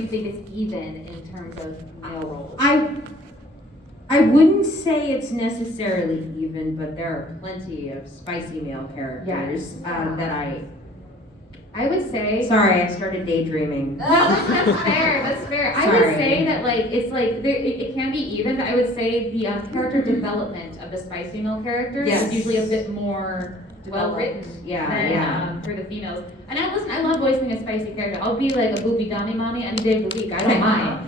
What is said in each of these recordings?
do you think it's even in terms of male roles? I wouldn't say it's necessarily even, but there are plenty of spicy male characters that I would say. Sorry, I started daydreaming. No, that's fair. That's fair. I would say that like it's like it can be even, but I would say the character development of the spicy female characters is usually a bit more well written than for the females. And I love voicing a spicy character. I'll be like a boopy dummy mommy any day of the week. I don't mind.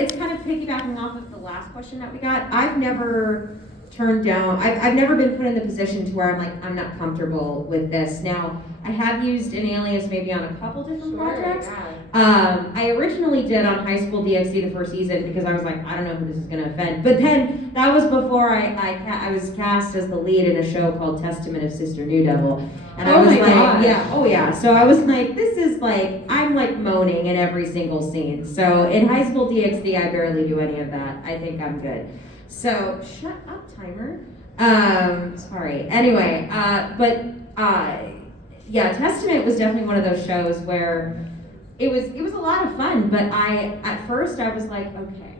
It's kind of piggybacking off of the last question that we got. I've never turned down. I've never been put in the position to where I'm like, I'm not comfortable with this. Now, I have used an alias maybe on a couple different projects. I originally did on High School DxD the first season because I was like, I don't know who this is going to offend. But then that was before I was cast as the lead in a show called Testament of Sister New Devil. And I was like, So I was like, this is like, I'm like moaning in every single scene. So in High School DxD, I barely do any of that. I think I'm good. So shut up, timer. Sorry. Anyway, Testament was definitely one of those shows where it was a lot of fun. But at first I was like, okay,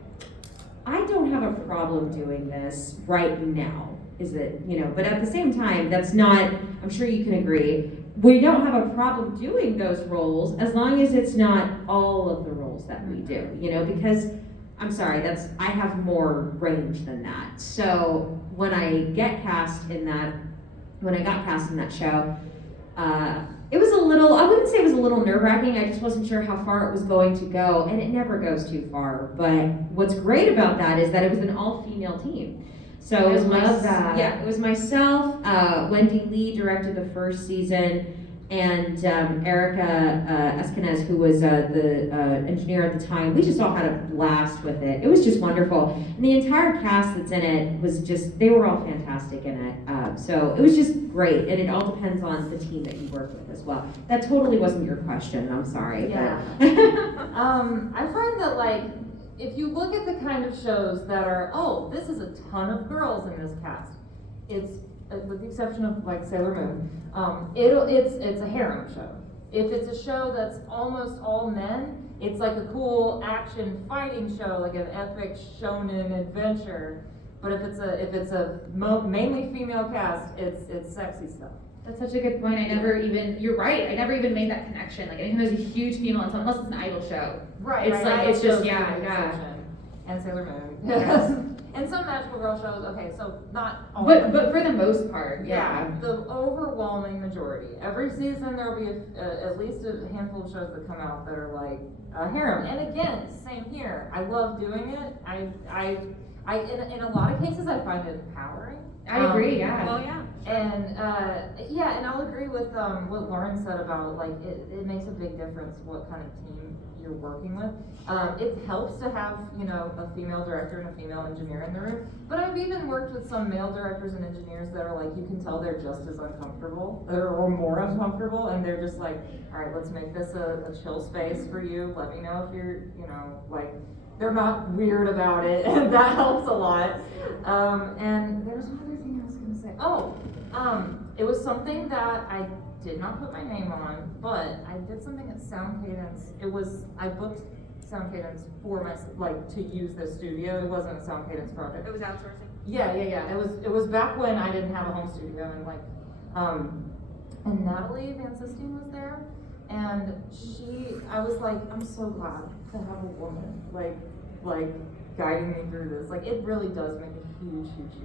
I don't have a problem doing this right now. Is it, But at the same time, that's not. I'm sure you can agree. We don't have a problem doing those roles as long as it's not all of the roles that we do. Because. I'm sorry, I have more range than that. So when I got cast in that show, it was I wouldn't say it was a little nerve-wracking, I just wasn't sure how far it was going to go, and it never goes too far. But what's great about that is that it was an all-female team. So it was it was myself, Wendy Lee directed the first season, and Erica Escanez, who was the engineer at the time. We just all had a blast with it. It was just wonderful. And the entire cast that's in it was they were all fantastic in it. So it was just great. And it all depends on the team that you work with as well. That totally wasn't your question, I'm sorry. Yeah. I find that like, if you look at the kind of shows that are, this is a ton of girls in this cast, it's, with the exception of like Sailor Moon, it's a harem show. If it's a show that's almost all men, it's like a cool action fighting show, like an epic shonen adventure. But if it's a mainly female cast, it's sexy stuff. That's such a good point. You're right. I never even made that connection. Like anytime there's a huge female, unless it's an idol show. Right. It's just And Sailor Moon. Yes. And some magical girl shows, okay, so not all. But for the most part, the overwhelming majority. Every season there will be at least a handful of shows that come out that are like a harem. And again, same here. I love doing it. I in a lot of cases I find it empowering. I agree. Yeah. Well, yeah. And and I'll agree with what Lauren said about like it makes a big difference what kind of team you're working with. It helps to have, a female director and a female engineer in the room. But I've even worked with some male directors and engineers that are like, you can tell they're just as uncomfortable or more uncomfortable, and they're just like, all right, let's make this a chill space for you. Let me know if you're, like, they're not weird about it, and that helps a lot. And there's one other thing I was gonna say. It was something that I did not put my name on, but I did something at Sound Cadence. I booked Sound Cadence for to use this studio. It wasn't a Sound Cadence project. It was outsourcing. Yeah. It was back when I didn't have a home studio, and and Natalie Van Sistine was there, and I was like, I'm so glad to have a woman like guiding me through this. Like, it really does make a huge difference.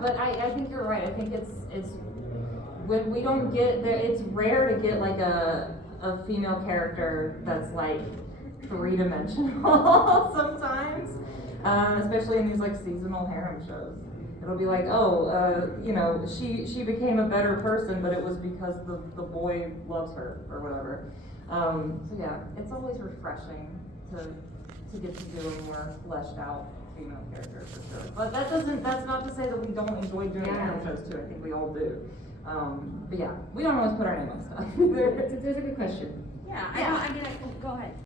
But I think you're right. I think it's when we don't get there, it's rare to get like a female character that's like 3-dimensional sometimes, especially in these like seasonal harem shows. It'll be like, she became a better person, but it was because the boy loves her or whatever. It's always refreshing to get to do a more fleshed out female character for sure. But that's not to say that we don't enjoy doing harem shows too. I think we all do. We don't always put our name on stuff. There's a good question. Go ahead.